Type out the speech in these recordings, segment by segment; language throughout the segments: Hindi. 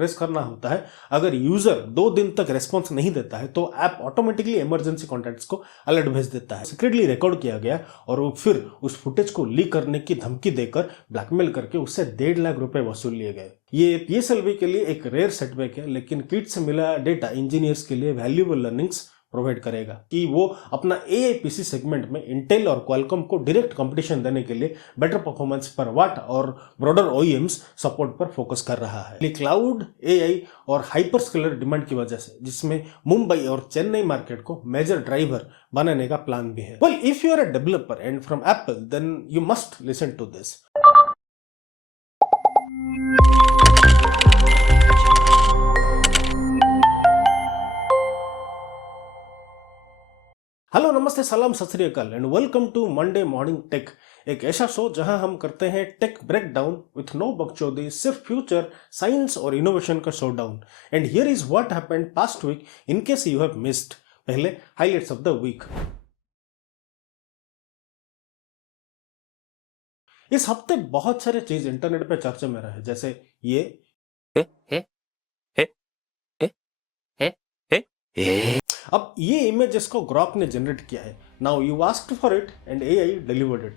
प्रेस करना होता है। अगर यूजर 2 दिन तक रेस्पॉन्स नहीं देता है तो ऐप ऑटोमेटिकली इमरजेंसी कॉन्टैक्ट्स को अलर्ट भेज देता है। सीक्रेटली रिकॉर्ड किया गया और वो फिर उस फुटेज को लीक करने की धमकी देकर ब्लैकमेल करके उससे 1.5 लाख रुपए वसूल लिए गए। ये पीएसएलवी के लिए एक रेयर सेटबैक है, लेकिन किट से मिला डेटा इंजीनियर्स के लिए वैल्यूएबल लर्निंग्स प्रोवाइड करेगा कि वो अपना एआई पीसी सेगमेंट में इंटेल और क्वालकॉम को डायरेक्ट कंपटीशन देने के लिए बेटर परफॉर्मेंस पर वाट और ब्रॉडर ओईएम्स सपोर्ट पर फोकस कर रहा है। क्लाउड, एआई और हाइपरस्केलर डिमांड की वजह से, जिसमें मुंबई और चेन्नई मार्केट को मेजर ड्राइवर बनाने का प्लान भी है। Well, if you are a developer and from Apple, then you must listen to this. Hello, नमस्ते, सलाम, सत श्री अकाल and welcome to Monday morning tech, एक ऐसा शो जहां हम करते हैं tech break down with no बकचोदी, सिर्फ फ्यूचर, साइंस और इनोवेशन का show down. And here is what happened past week in case you have missed. पहले हाइलाइट्स ऑफ द वीक। इस हफ्ते बहुत सारे चीज इंटरनेट पे चर्चा में रहे, जैसे ये अब ये इमेजेस को ग्रॉक ने जनरेट किया है। Now you asked for it and AI delivered it.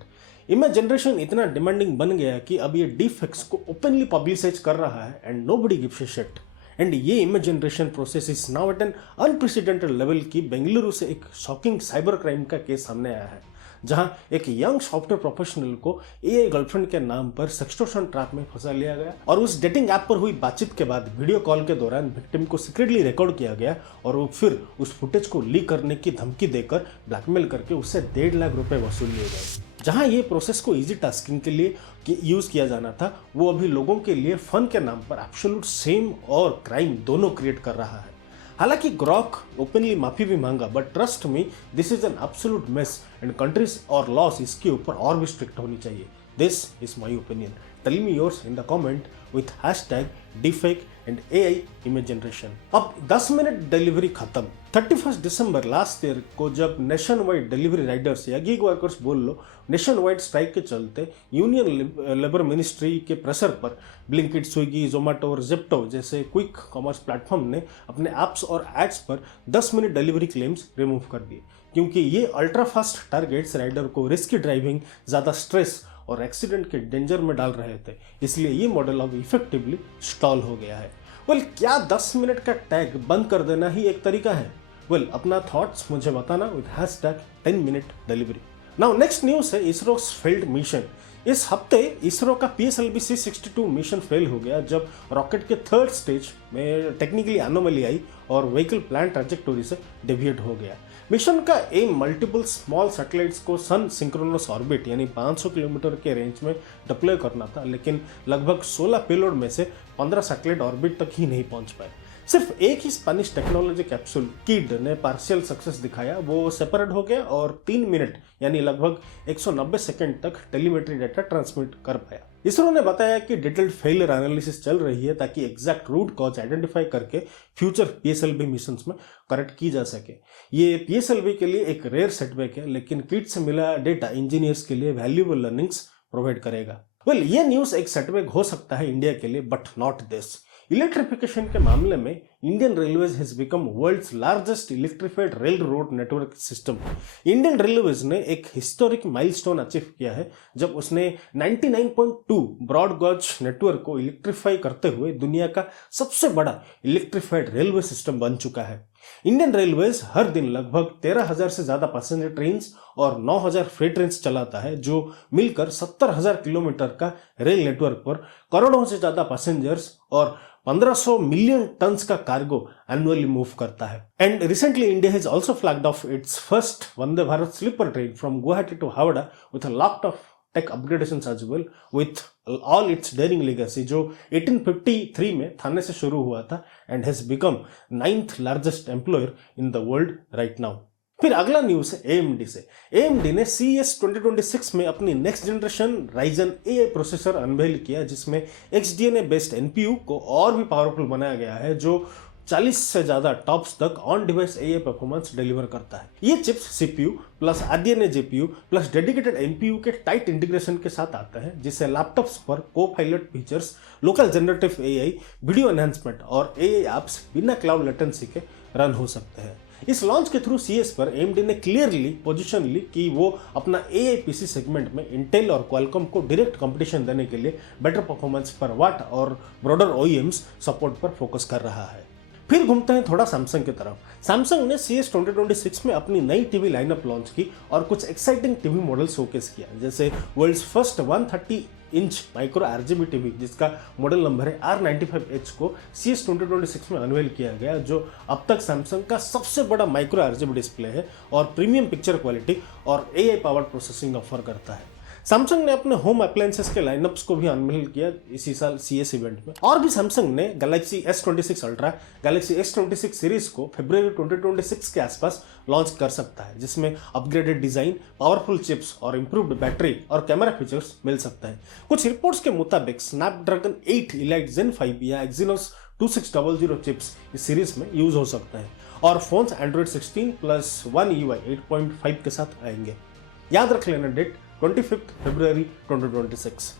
Image generation इतना डिमांडिंग बन गया कि अब ये डीफेक्ट्स को ओपनली पब्लिसाइज कर रहा है and nobody gives a shit. And ये image generation process is now at an unprecedented level की बेंगलुरु से एक शॉकिंग साइबर क्राइम का केस सामने आया है, जहां एक यंग सॉफ्टवेयर प्रोफेशनल को एआई गर्लफ्रेंड के नाम पर सेक्सटोर्शन ट्रैप में फंसा लिया गया और उस डेटिंग ऐप पर हुई बातचीत के बाद वीडियो कॉल के दौरान विक्टिम को सीक्रेटली रिकॉर्ड किया गया और वो फिर उस फुटेज को लीक करने की धमकी देकर ब्लैकमेल करके उससे 1.5 लाख रुपए वसूल लिए गए। जहां ये प्रोसेस को इजी टास्किंग के लिए यूज किया जाना था, वो अभी लोगों के लिए फन के नाम पर एब्सोल्यूट सेम और क्राइम दोनों क्रिएट कर रहा है। हालांकि ग्रॉक ओपनली माफी भी मांगा, but trust me, this is an absolute mess and countries और लॉस इसके ऊपर और भी स्ट्रिक्ट होनी चाहिए। This is my opinion. Tell me yours in the comment with hashtag deepfake and AI image generation. अब 10 मिनट डिलीवरी खत्म। 31 दिसंबर लास्ट ईयर को जब नेशन वाइड डिलीवरी राइडर्स या गिग वर्कर्स बोल लो, नेशन वाइड स्ट्राइक के चलते यूनियन लेबर मिनिस्ट्री के प्रेशर पर ब्लिंकिट, स्विगी, जोमेटो और जेप्टो जैसे क्विक कॉमर्स प्लेटफॉर्म ने अपने ऐप्स और एड्स पर 10 मिनट डिलीवरी क्लेम्स रिमूव कर दिए, क्योंकि ये अल्ट्रा फास्ट टारगेट्स राइडर को रिस्की ड्राइविंग, ज़्यादा स्ट्रेस और एक्सीडेंट के डेंजर में डाल रहे थे। इसलिए ये मॉडल अब इफेक्टिवली स्टॉल हो गया है। वेल, क्या 10 मिनट का टैग बंद कर देना ही एक तरीका है? वेल, अपना थॉट्स मुझे बताना with hashtag 10 minute delivery. Now next news है इसरो फेल्ड मिशन। इस हफ्ते इसरो का पीएसएलवी C62 मिशन फेल हो गया जब रॉकेट के थर्ड स्टेज में टेक्निकली एनोमली आई और व्हीकल प्लान ट्रैजेक्टोरी से डेविएट हो गया। मिशन का एम मल्टीपल स्मॉल सैटेलाइट्स को सन सिंक्रोनस ऑर्बिट यानी 500 किलोमीटर के रेंज में डिप्लॉय करना था, लेकिन लगभग 16 पेलोड में से 15 सैटेलाइट ऑर्बिट तक ही नहीं पहुंच पाए। सिर्फ एक ही स्पेनिश टेक्नोलॉजी कैप्सूल किड ने पार्शियल सक्सेस दिखाया, वो सेपरेट हो गया और 3 मिनट यानी लगभग 190 सेकंड तक टेलीमेट्री डाटा ट्रांसमिट कर पाया। इसरो ने बताया कि डिटेल्ड फेलियर एनालिसिस चल रही है ताकि एग्जैक्ट रूट कॉज आइडेंटिफाई करके फ्यूचर पीएसएलवी मिशंस में करेक्ट की जा सके। ये पीएसएलवी के लिए एक रेयर सेटबैक है, लेकिन किट से मिला डेटा इंजीनियर्स के लिए वैल्यूएबल लर्निंग्स प्रोवाइड करेगा। वेल, ये न्यूज़ एक सेटबैक हो सकता है इंडिया के लिए, बट नॉट दिस। इलेक्ट्रिफिकेशन के मामले में Indian Railways has become world's largest electrified rail road network system. Indian Railways ने एक हिस्टोरिक माइलस्टोन अचीव किया है जब उसने 99.2 ब्रॉड गॉज नेटवर्क को इलेक्ट्रीफाई करते हुए दुनिया का सबसे बड़ा इलेक्ट्रिफाइड रेलवे सिस्टम बन चुका है। इंडियन रेलवेज हर दिन लगभग 13,000 से ज्यादा पैसेंजर ट्रेन और 9,000 फ्रेट ट्रेन चलाता है, जो मिलकर 70,000 किलोमीटर का रेल नेटवर्क पर करोड़ों से ज्यादा पैसेंजर्स और 1500 मिलियन टन्स का कार्गो एनुअली मूव करता है। And recently India has also flagged off its first Vande Bharat sleeper train from Guwahati to Howrah with a lot of tech upgradations as well with all its daring legacy, जो 1853 में थाने से शुरू हुआ था and has become 9th largest employer in the world right now. फिर अगला न्यूज़ है AMD से। AMD ने CES 2026 में अपनी next generation Ryzen AI processor unveil किया, जिसमें XDNA बेस्ड NPU को और भी पावरफुल बनाया गया है, जो 40 से ज्यादा टॉप्स तक on device AI performance deliver करता है। ये chips CPU plus RDNA GPU plus dedicated MPU के टाइट इंटीग्रेशन के साथ आता है, जिससे लैपटॉप्स पर Copilot features, local generative AI, video enhancement और एआई एप्स बिना क्लाउड लेटेंसी के रन हो सकते हैं। इस लॉन्च के थ्रू सीएस पर एएमडी ने क्लियरली पोजीशन ली कि वो अपना एआई पीसी सेगमेंट में इंटेल और क्वालकॉम को डायरेक्ट कंपटीशन देने के लिए बेटर परफॉर्मेंस पर वाट और ब्रॉडर ओईएम्स सपोर्ट पर फोकस कर रहा है। फिर घूमते हैं थोड़ा सैमसंग की तरफ। सैमसंग ने सीएस 2026 में अपनी नई टीवी लाइनअप लॉन्च की और कुछ एक्साइटिंग टीवी मॉडल शोकेस किया, जैसे world's first 130 inch micro RGB TV जिसका मॉडल नंबर है R95H को सीएस 2026 में अनवेल किया गया, जो अब तक सैमसंग का सबसे बड़ा माइक्रो आरजीबी डिस्प्ले है और प्रीमियम पिक्चर क्वालिटी और एआई पावर्ड प्रोसेसिंग ऑफर करता है। सैमसंग ने अपने होम अप्लायंसेस के लाइनअप्स को भी अनवील किया इसी साल सीएस इवेंट में। और भी सैमसंग ने Galaxy S26 ultra, Galaxy S26 series को फरवरी 2026 के आसपास लॉन्च कर सकता है, जिसमें अपग्रेडेड डिजाइन, पावरफुल चिप्स और इंप्रूव्ड बैटरी और कैमरा फीचर्स मिल सकते हैं। कुछ रिपोर्ट्स के मुताबिक स्नैपड्रैगन 8 इलाइट Zen 5 या एक्सिनोस 2600 चिप्स इस सीरीज में यूज हो सकते हैं और phones Android 16 plus One UI 8.5 के साथ आएंगे। याद रख लेना डेट 25 फरवरी 2026।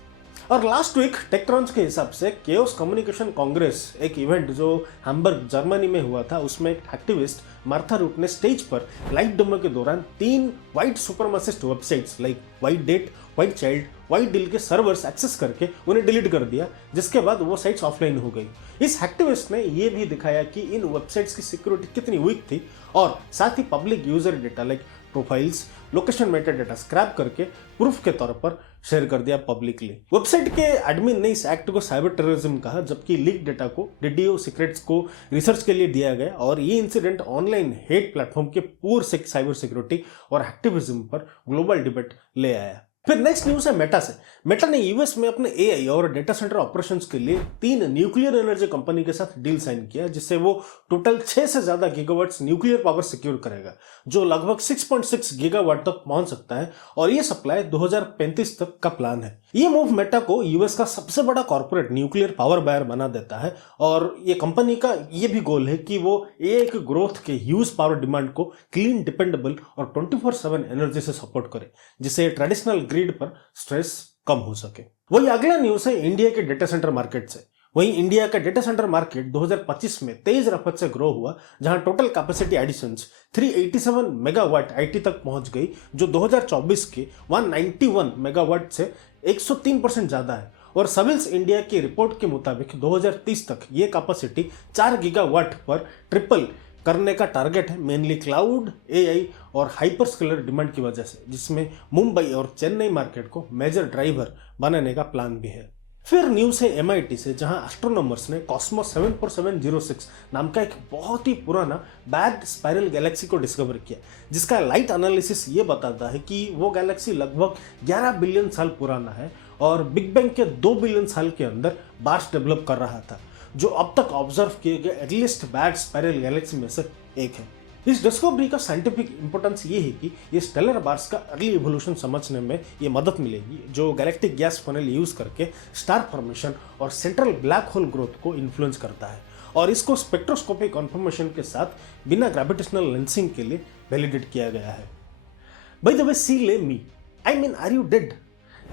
और लास्ट वीक टेक्ट्रॉन्स के हिसाब से केओस कम्युनिकेशन कांग्रेस, एक इवेंट जो हैम्बर्ग जर्मनी में हुआ था, उसमें एक एक्टिविस्ट मार्था रूट ने स्टेज पर लाइव डेमो के दौरान 3 white supremacist websites like white date, white child, white deal के सर्वर्स एक्सेस करके उन्हें डिलीट कर दिया, जिसके बाद वो साइट्स ऑफलाइन हो गई। इस एक्टिविस्ट ने ये भी दिखाया कि इन वेबसाइट्स की सिक्योरिटी कितनी वीक थी और साथ ही public user data like profiles, location metadata scrape करके प्रूफ के तौर पर शेयर कर दिया पब्लिकली। वेबसाइट के एडमिन ने इस एक्ट को साइबर टेररिज्म कहा, जबकि लीक डेटा को डीडीओ सीक्रेट्स को रिसर्च के लिए दिया गया और ये इंसिडेंट ऑनलाइन हेट प्लेटफॉर्म के पूर से साइबर सिक्योरिटी और एक्टिविज्म पर ग्लोबल डिबेट ले आया। फिर नेक्स्ट न्यूज है मेटा से। मेटा ने यूएस में अपने एआई और डेटा सेंटर ऑपरेशंस के लिए 3 न्यूक्लियर एनर्जी कंपनी के साथ डील साइन किया, जिससे वो टोटल 6 से ज्यादा गीगावाट्स न्यूक्लियर पावर सिक्योर करेगा, जो लगभग 6.6 गीगावाट तक पहुंच सकता है और ये सप्लाई 2035 तक का प्लान है। ये मूव मेटा को यूएस का सबसे बड़ा कॉर्पोरेट न्यूक्लियर पावर बायर बना देता है और ये कंपनी का ये भी गोल है कि वो एआई के ग्रोथ के ह्यूज पावर डिमांड को क्लीन, डिपेंडेबल और 24/7 एनर्जी से सपोर्ट करे, जिससे ट्रेडिशनल ग्रिड पर स्ट्रेस कम हो सके। वही अगला न्यूज है इंडिया के डेटा सेंटर मार्केट से। वहीं इंडिया का डेटा सेंटर मार्केट 2025 में तेज रफ्तार से ग्रो हुआ, जहां total capacity additions 387 megawatt IT तक पहुंच गई, जो 2024 के 191 मेगावाट से 103% ज्यादा है। और सविल्स इंडिया की रिपोर्ट के मुताबिक 2030 तक ये कैपेसिटी 4 गीगावाट पर ट्रिपल करने का टारगेट है, मेनली क्लाउड, एआई और हाइपरस्केलर डिमांड की वजह से, जिसमें मुंबई और चेन्नई मार्केट को मेजर ड्राइवर बनाने का प्लान भी है। फिर न्यूज है एमआईटी से, जहां एस्ट्रोनॉमर्स ने कॉस्मोस 74706 नाम का एक बहुत ही पुराना बैड स्पाइरल गैलेक्सी को डिस्कवर किया, जिसका लाइट एनालिसिस ये बताता है कि वो गैलेक्सी लगभग 11 बिलियन साल पुराना है और बिग बैंग के 2 बिलियन साल के अंदर बार्स डेवलप कर रहा था, जो अब तक ऑब्जर्व किए गए एटलीस्ट बैड स्पाइरल गैलेक्सी में से एक है। इस डिस्कवरी का साइंटिफिक इंपोर्टेंस ये है कि ये स्टेलर बार्स का अर्ली इवोल्यूशन समझने में ये मदद मिलेगी, जो गैलेक्टिक गैस फनल यूज करके स्टार फॉर्मेशन और सेंट्रल ब्लैक होल ग्रोथ को इन्फ्लुएंस करता है और इसको स्पेक्ट्रोस्कोपिक कन्फर्मेशन के साथ बिना ग्रेविटेशनल लेंसिंग के लिए वैलिडेट किया गया है। बाय द वे, सी ले मी, I mean are you dead?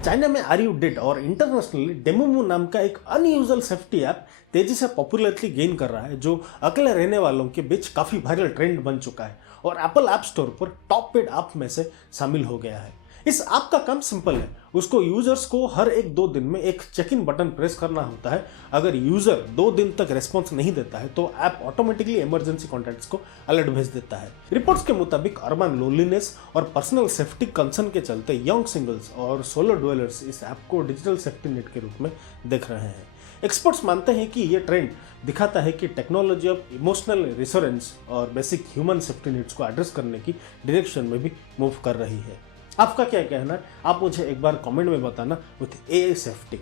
China में आर यू डेड और इंटरनेशनली डेमोमो नाम का एक अनयूजुअल सेफ्टी ऐप तेजी से पॉपुलरिटी गेन कर रहा है, जो अकेले रहने वालों के बीच काफी वायरल ट्रेंड बन चुका है और एप्पल ऐप स्टोर पर टॉप पेड ऐप में से शामिल हो गया है। इस ऐप का काम सिंपल है, उसको यूजर्स को हर 1-2 दिन में एक चेक इन बटन प्रेस करना होता है। अगर यूजर 2 दिन तक रेस्पॉन्स नहीं देता है तो ऐप ऑटोमेटिकली इमरजेंसी कॉन्टैक्ट्स को अलर्ट भेज देता है। रिपोर्ट्स के मुताबिक अर्बन लोनलीनेस और पर्सनल सेफ्टी कंसर्न के चलते यंग सिंगल्स और सोलो ड्वेलर्स इस ऐप को डिजिटल सेफ्टी नेट के रूप में देख रहे हैं। एक्सपर्ट्स मानते हैं कि ये ट्रेंड दिखाता है कि टेक्नोलॉजी अब इमोशनल रिसोरेंस और बेसिक ह्यूमन सेफ्टी नीड्स को एड्रेस करने की डायरेक्शन में भी मूव कर रही है। आपका क्या कहना है, आप मुझे एक बार कमेंट में बताना with AI safety.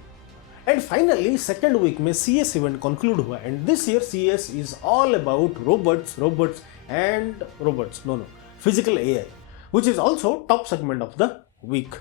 And finally second week में सीएस इवेंट कंक्लूड हुआ and this year CS is all about robots and physical AI, which is also top segment of the week.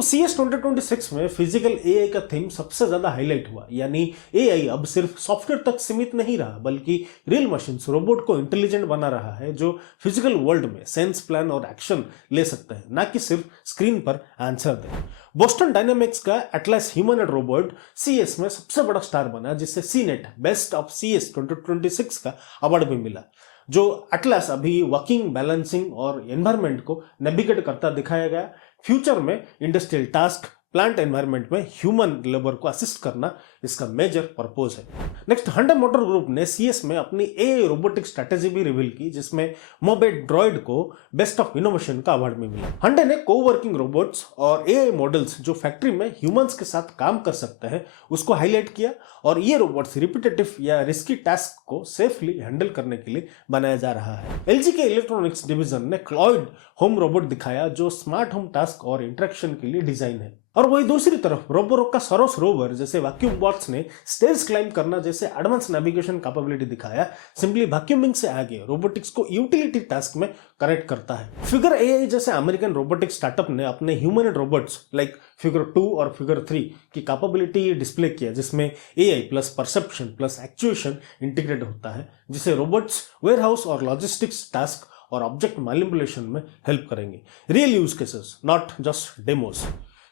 तो CS 2026 में फिजिकल एआई का थीम सबसे ज्यादा हाईलाइट हुआ, यानी एआई अब सिर्फ सॉफ्टवेयर तक सीमित नहीं रहा बल्कि रियल मशीन्स रोबोट को इंटेलिजेंट बना रहा है जो फिजिकल वर्ल्ड में सेंस, प्लान और एक्शन ले सकते हैं, ना कि सिर्फ स्क्रीन पर आंसर दे। बोस्टन डायनामिक्स का एटलास ह्यूमनॉइड रोबोट CS में सबसे बड़ा स्टार बना, जिससे सीनेट बेस्ट ऑफ CS 2026 का अवार्ड भी मिला। जो एटलास अभी वर्किंग, बैलेंसिंग और एनवायरनमेंट को नेविगेट करता दिखाया गया। फ्यूचर में इंडस्ट्रियल टास्क, प्लांट एनवायरनमेंट में ह्यूमन लेबर को असिस्ट करना इसका मेजर पर्पस है। नेक्स्ट, Hyundai मोटर ग्रुप ने CS में अपनी एआई रोबोटिक स्ट्रेटेजी भी रिवील की, जिसमें मोबेट ड्रॉइड को बेस्ट ऑफ इनोवेशन का अवार्ड भी मिला। Hyundai ने कोवर्किंग रोबोट्स और एआई मॉडल्स जो फैक्ट्री में ह्यूमंस के साथ काम कर सकते हैं उसको हाईलाइट किया, और ये रोबोट्स रिपीटेटिव या रिस्की टास्क को सेफली हैंडल करने के लिए बनाया जा रहा है। LG के इलेक्ट्रॉनिक्स डिवीजन ने क्लॉइड होम रोबोट दिखाया जो स्मार्ट होम टास्क और इंटरेक्शन के लिए डिजाइन है। और वही दूसरी तरफ रोबोरोक का सरोस रोवर जैसे वैक्यूम बॉट्स ने स्टेज क्लाइंब करना जैसे एडवांस नेविगेशन कैपेबिलिटी दिखाया। सिंपली वैक्यूमिंग से आगे रोबोटिक्स को यूटिलिटी टास्क में कनेक्ट करता है। फिगर एआई जैसे अमेरिकन रोबोटिक स्टार्टअप ने अपने ह्यूमनॉइड रोबोट्स लाइक फिगर 2 और फिगर 3 की कैपेबिलिटी डिस्प्ले किया, जिसमें AI plus perception plus actuation integrate होता है, जिसे रोबोट्स वेयरहाउस और लॉजिस्टिक्स टास्क और ऑब्जेक्ट मैनिपुलेशन में हेल्प करेंगे। Real use cases, not just demos.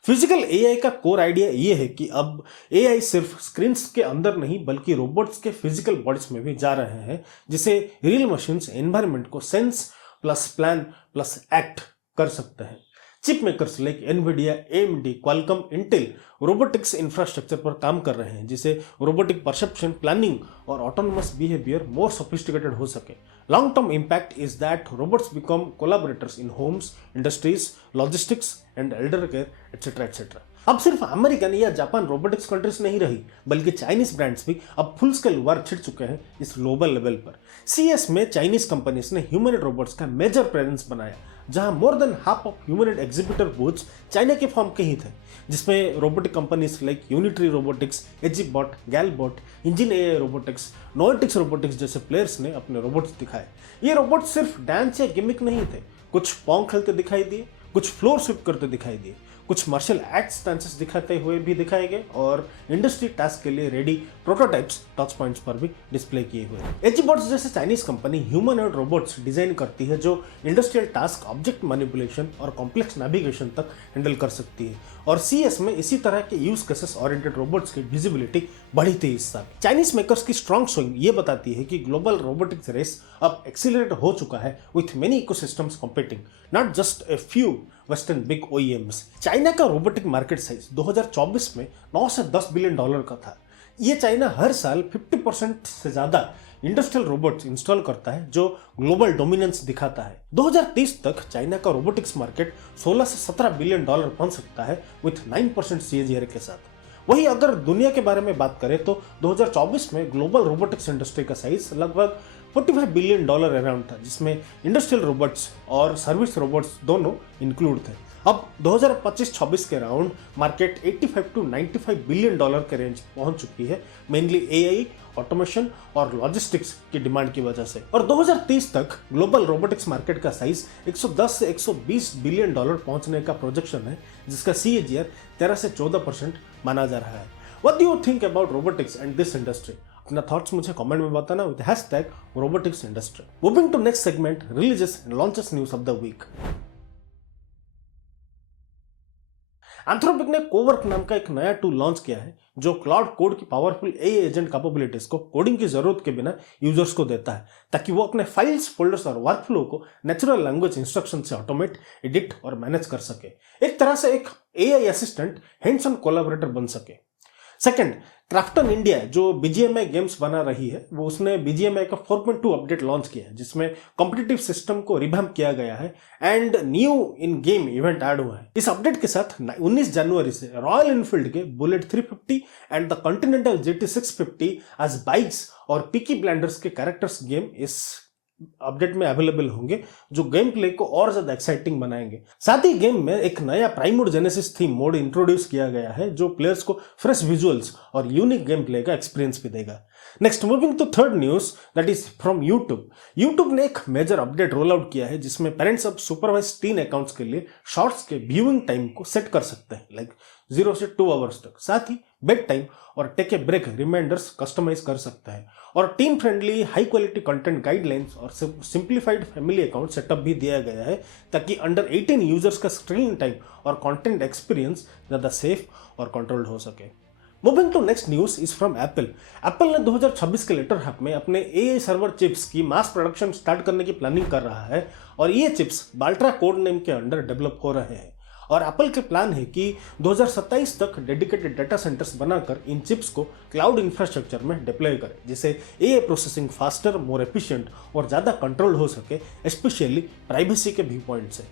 Physical AI का कोर आइडिया ये है कि अब एआई सिर्फ स्क्रीन्स के अंदर नहीं बल्कि रोबोट्स के फिजिकल बॉडीज में भी जा रहे हैं, जिसे रियल मशीन्स एनवायरनमेंट को sense plus plan plus act कर सकते हैं। Chip makers like Nvidia, AMD, Qualcomm, Intel robotics infrastructure पर काम कर रहे हैं, जिसे रोबोटिक परसेप्शन, प्लानिंग और ऑटोनोमस बिहेवियर मोर सोफिस्टिकेटेड हो सके। Long term impact is that robots become collaborators in Holmes, industries, logistics and Elder care etcetera etcetera. अब सिर्फ अमेरिकन या जापान रोबोटिक्स कंट्रीज नहीं रही, बल्कि चाइनीज ब्रांड्स भी अब फुल स्केल वार छिड़ चुके हैं इस ग्लोबल लेवल पर। CS में चाइनीज कंपनीज ने ह्यूमनॉइड रोबोट्स का मेजर प्रेजेंस बनाया, जहां more than half of humanoid exhibitor booths China के फॉर्म के ही थे, जिसमें robotic companies like Unitree Robotics, AgiBot, Galbot, Engine AI Robotics, Noetix Robotics जैसे प्लेयर्स ने अपने रोबोट्स दिखाए। ये रोबोट्स सिर्फ डांस या गिमिक नहीं थे, कुछ पॉन्ग खेलते दिखाई दिए, कुछ फ्लोर स्विप करते दिखाई दिए, कुछ मार्शल आर्ट्स स्टांसेस दिखाते हुए भी दिखाए गए, और इंडस्ट्री टास्क के लिए रेडी प्रोटोटाइप्स टच पॉइंट्स पर भी डिस्प्ले किए हुए। एजिबॉट्स जैसे Chinese company humanoid robots design करती है जो इंडस्ट्रियल टास्क, ऑब्जेक्ट मैनिपुलेशन और कॉम्प्लेक्स नेविगेशन तक हैंडल कर सकती है, और CS में इसी तरह के यूज केसेस ओरिएंटेड रोबोट्स की विजिबिलिटी बढ़ी थी इस साल। चाइनीज मेकर्स की स्ट्रॉन्ग शोइंग ये बताती है कि ग्लोबल रोबोटिक्स रेस अब एक्सीलरेट हो चुका है with many ecosystems competing, not just a few western big OEMs। China का रोबोटिक मार्केट साइज 2024 में 9 से 10 बिलियन डॉलर का था। ये चाइना हर साल 50% से ज्यादा इंडस्ट्रियल रोबोट्स इंस्टॉल करता है, जो ग्लोबल डोमिनेंस दिखाता है। 2030 तक चाइना का रोबोटिक्स मार्केट 16 से 17 बिलियन डॉलर पहुंच सकता है विथ 9% CAGR के साथ। वहीं अगर दुनिया के बारे में बात करें तो 2024 में ग्लोबल रोबोटिक्स इंडस्ट्री का साइज लगभग 45 बिलियन डॉलर अराउंड था, जिसमें इंडस्ट्रियल रोबोट्स और सर्विस रोबोट्स दोनों इंक्लूड थे। अब 2025-26 के round market 85 to 95 billion dollar के रेंज पहुंच चुकी है, मेनली एआई, ऑटोमेशन और लॉजिस्टिक्स की डिमांड की वजह से। और 2030 तक ग्लोबल रोबोटिक्स मार्केट का साइज 110 से 120 बिलियन डॉलर पहुंचने का प्रोजेक्शन है, जिसका CAGR 13 से 14% माना जा रहा है। What do you think about robotics and this industry? अपना थॉट्स मुझे कमेंट में बताना with #robotics industry। Moving to next segment, releases and launches news of the week. Anthropic ने कोवर्क नाम का एक नया टूल लॉन्च किया है जो क्लाउड कोड की पावरफुल एआई एजेंट कैपेबिलिटीज को कोडिंग की जरूरत के बिना यूजर्स को देता है, ताकि वो अपने फाइल्स, फोल्डर्स और वर्कफ्लो को नेचुरल लैंग्वेज इंस्ट्रक्शन से ऑटोमेट, एडिट और मैनेज कर सके। एक तरह से एक AI assistant hands on collaborator बन सके। सेकंड, क्राफ्टन इंडिया जो BGMI गेम्स बना रही है, वो उसने BGMI का 4.2 अपडेट लॉन्च किया है, जिसमें कॉम्पिटिटिव सिस्टम को रिवैम्प किया गया है and new in game event add हुआ है। इस अपडेट के साथ 19 जनवरी से रॉयल एनफील्ड के Bullet 350 and the Continental GT 650 as bikes और पीकी ब्लाइंडर्स के कैरेक्टर्स गेम इस अपडेट में अवेलेबल होंगे जो गेम प्ले को और ज्यादा एक्साइटिंग बनाएंगे। साथ ही गेम में एक नया Primewood Genesis theme mode introduce किया गया है जो प्लेयर्स को फ्रेश विजुअल्स और यूनिक गेम प्ले का एक्सपीरियंस भी देगा। Next moving to third news that is from YouTube. YouTube ने एक मेजर अपडेट रोल आउट किया है जिसमें पेरेंट्स अब सुपरवाइज टीन अकाउंट्स के लिए शॉर्ट्स के व्यूइंग टाइम को सेट कर सकते हैं, लाइक 0 से 2 आवर्स तक। साथ ही बेड टाइम और take a break reminders customise कर सकता है और teen friendly high quality content guidelines और सिंप्लीफाइड फैमिली अकाउंट सेटअप भी दिया गया है ताकि अंडर 18 यूजर्स का स्क्रीन टाइम और कंटेंट एक्सपीरियंस ज़्यादा सेफ और कंट्रोल्ड हो सके। Moving to next news is from Apple. Apple ने 2026 के लेटर हाफ में अपने एआई सर्वर चिप्स की मास प्रोडक्शन स्टार्ट करने की प्लानिंग कर रहा है और ये चिप्स बाल्ट्रा कोड नेम के अंडर डेवलप हो रहे हैं और एप्पल के प्लान है कि 2027 तक डेडिकेटेड डाटा सेंटर्स बनाकर इन चिप्स को क्लाउड इंफ्रास्ट्रक्चर में डिप्लॉय करें जिससे AI processing faster, more efficient और ज़्यादा कंट्रोल हो सके, स्पेशली प्राइवेसी के व्यू पॉइंट से।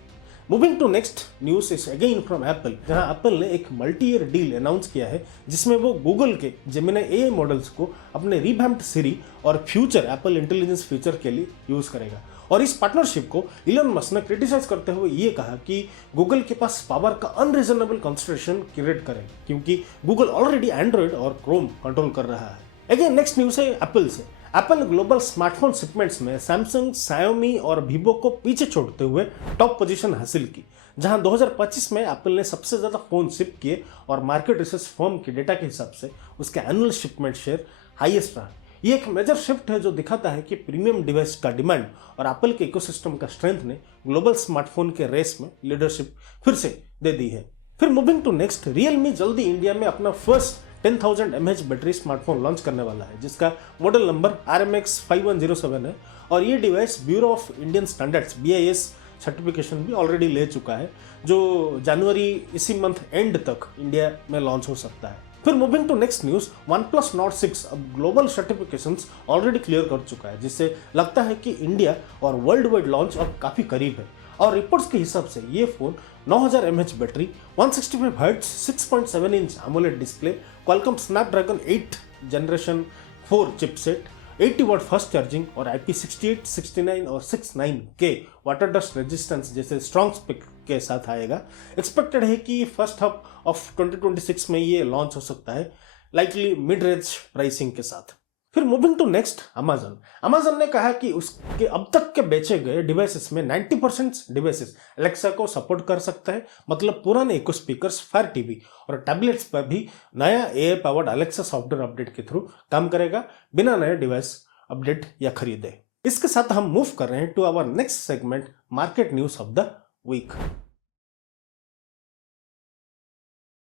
Moving to next news is again from Apple, जहां एप्पल ने एक मल्टी ईयर डील अनाउंस किया है जिसमें वो गूगल के जेमिनी एआई मॉडल्स को अपने रिवैम्प्ड सिरी और फ्यूचर एप्पल इंटेलिजेंस फीचर के लिए यूज करेगा। और इस पार्टनरशिप को इलन मस्क ने क्रिटिसाइज करते हुए ये कहा कि गूगल के पास पावर का अनरीजनेबल कंसंट्रेशन क्रिएट करे क्योंकि गूगल ऑलरेडी एंड्रॉइड और क्रोम कंट्रोल कर रहा है। अगेन नेक्स्ट न्यूज है एप्पल से। एप्पल ग्लोबल स्मार्टफोन शिपमेंट्स में सैमसंग, सायोमी और वीवो को पीछे छोड़ते हुए टॉप पोजीशन हासिल की, जहां 2025 में एप्पल ने सबसे ज्यादा फोन शिप किए और मार्केट रिसर्च फर्म के डेटा के हिसाब से उसके एनुअल शिपमेंट शेयर हाईएस्ट रहा। ये एक मेजर शिफ्ट है जो दिखाता है कि प्रीमियम डिवाइस का डिमांड और एप्पल के इकोसिस्टम का स्ट्रेंथ ने ग्लोबल स्मार्टफोन के रेस में लीडरशिप फिर से दे दी है। फिर मूविंग टू नेक्स्ट, रियलमी जल्दी इंडिया में अपना first 10,000 mAh battery smartphone launch करने वाला है जिसका मॉडल नंबर RMX 5107 है और ये device Bureau of Indian Standards BIS certification भी ऑलरेडी ले चुका है जो जनवरी इसी मंथ एंड तक इंडिया में लॉन्च हो सकता है। फिर moving to next news, OnePlus Nord 6 अब ग्लोबल सर्टिफिकेशंस ऑलरेडी क्लियर कर चुका है जिससे लगता है कि इंडिया और वर्ल्ड वाइड लॉन्च अब काफी करीब है और रिपोर्ट्स के हिसाब से ये phone 9000 mAh battery, 165 Hz 6.7 inch AMOLED display, Qualcomm Snapdragon 8 generation 4 chipset, 80 watt fast charging और IP68, 69 और 69 के वाटर डस्ट रेजिस्टेंस जैसे स्ट्रॉन्ग स्पेक के साथ आएगा। एक्सपेक्टेड है कि फर्स्ट हाफ ऑफ 2026 में ये लॉन्च हो सकता है, लाइकली मिड रेंज प्राइसिंग के साथ। फिर मूविंग टू नेक्स्ट, अमेजन ने कहा कि उसके अब तक के बेचे गए डिवाइसेस में 90% डिवाइसेस अलेक्सा को सपोर्ट कर सकता है, मतलब पुराने इको स्पीकर्स, फायर टीवी और टैबलेट्स पर भी नया AI powered Alexa software update के थ्रू काम करेगा बिना नए डिवाइस अपडेट या खरीदे। इसके साथ हम मूव कर रहे हैं to our next segment, market news of the week.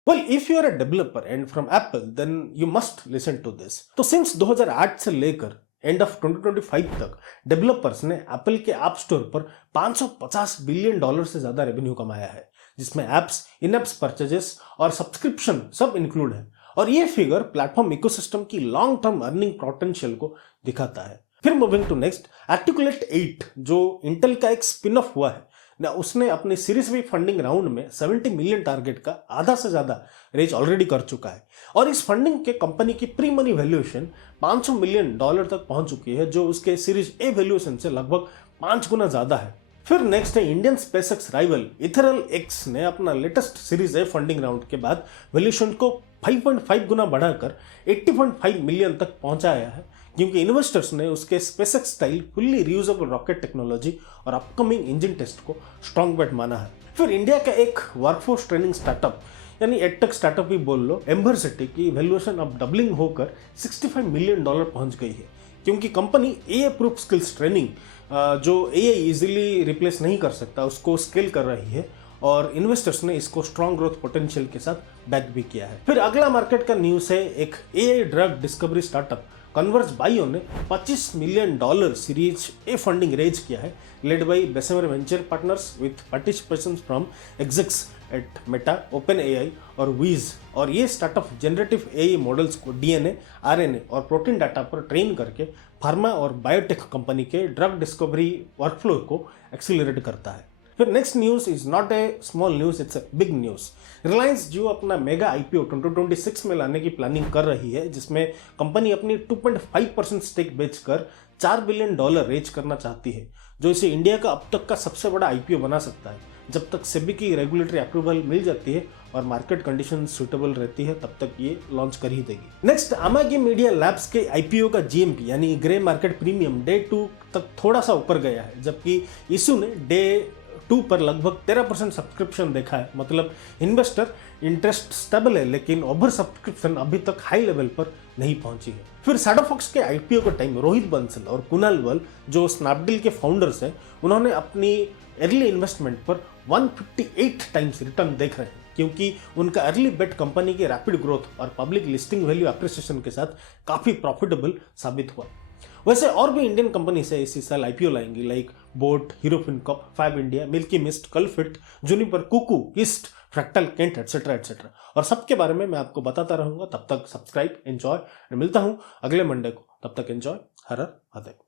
Well, if you are a developer and from Apple, then you must listen to this. तो since 2008 से लेकर एंड ऑफ 2025 तक डेवलपर्स ने एप्पल के ऐप स्टोर पर $550 बिलियन से ज्यादा रेवेन्यू कमाया है, जिसमें एप्स, इन एप्स परचेजेस और सब्सक्रिप्शन सब इंक्लूड है और ये फिगर प्लेटफॉर्म इकोसिस्टम की लॉन्ग टर्म अर्निंग पोटेंशियल को दिखाता है। फिर मूविंग टू नेक्स्ट, आर्टिकुलेट 8 जो इंटेल का एक स्पिन ऑफ हुआ है ना, उसने अपने सीरीज बी फंडिंग राउंड में 70 मिलियन टारगेट का आधा से ज्यादा रेज ऑलरेडी कर चुका है और इस फंडिंग के कंपनी की प्री मनी वैल्यूएशन $500 मिलियन तक पहुंच चुकी है जो उसके सीरीज ए वैल्यूएशन से लगभग 5 गुना ज्यादा है। फिर नेक्स्ट है Indian SpaceX rival ethereal x ने अपना latest series A funding round के बाद वैल्यूएशन को 5.5 गुना बढ़ाकर 80.5 मिलियन तक पहुंचाया है क्योंकि इन्वेस्टर्स ने उसके SpaceX style fully reusable rocket technology और अपकमिंग इंजन टेस्ट को स्ट्रॉन्ग बेट माना है। फिर इंडिया का एक वर्कफोर्स ट्रेनिंग स्टार्टअप यानी एडटेक स्टार्टअप भी बोल लो, एम्बरसिटी की वैल्यूएशन अब डबलिंग होकर $65 मिलियन पहुंच गई है क्योंकि company AI proof skills training जो एआई इजीली रिप्लेस नहीं कर सकता उसको स्केल कर रही है और इन्वेस्टर्स ने इसको स्ट्रॉन्ग ग्रोथ पोटेंशियल के साथ बैक भी किया है। फिर अगला मार्केट का न्यूज है एक AI drug discovery startup Converge Bio ने $25 million series A funding raise किया है, led by Bessemer Venture Partners with participation from execs at Meta, OpenAI और वीज। और ये स्टार्टअप जनरेटिव एआई मॉडल्स को डीएनए, आरएनए और प्रोटीन डाटा पर ट्रेन करके फार्मा और बायोटेक कंपनी के ड्रग डिस्कवरी वर्कफ्लो को एक्सीलरेट करता है। फिर next news is not a small news, it's a big news. Reliance Jio अपना मेगा आईपीओ 2026 में लाने की प्लानिंग कर रही है, जिसमें कंपनी अपनी 2.5% स्टेक बेचकर $4 बिलियन रेज करना चाहती है, जो इसे इंडिया का अब तक का सबसे बड़ा आईपीओ बना सकता है। जब तक सेबी की रेगुलेटरी अप्रूवल मिल जाती है और मार्केट कंडीशन सुटेबल रहती है, तब तक ये लॉन्च कर ही देगी। नेक्स्ट, अमागी मीडिया लैब्स के आईपीओ का जीएमपी यानी ग्रे मार्केट प्रीमियम डे 2 तक थोड़ा सा ऊपर गया है, जबकि इशू ने डे 2 पर लगभग 13% सब्सक्रिप्शन देखा है। मतलब इन्वेस्टर इंटरेस्ट स्टेबल है, लेकिन ओवर सब्सक्रिप्शन अभी तक हाई लेवल पर नहीं पहुंची है। फिर शैडोफॉक्स के आईपीओ के टाइम रोहित बंसल और कुणाल वल, जो स्नैपडील के फाउंडर्स हैं, उन्होंने अपनी अर्ली इन्वेस्टमेंट पर 158 टाइम्स रिटर्न देख रहे हैं, क्योंकि उनका अर्ली बेट कंपनी की रैपिड ग्रोथ और पब्लिक लिस्टिंग वैल्यू अप्रिसिएशन के साथ काफी प्रॉफिटेबल साबित हुआ। वैसे और भी इंडियन कंपनी से इसी साल आईपीओ लाएंगी, like Boat, Hero FinCorp, Fab India, Milky Mist, Cultfit, Juniper, Kuku, East, Fractal, Kent, etcetera etcetera. और सबके बारे में मैं आपको बताता रहूंगा। तब तक सब्सक्राइब, एंजॉय, मिलता हूं अगले मंडे को। तब तक एंजॉय, हर हर महादेव।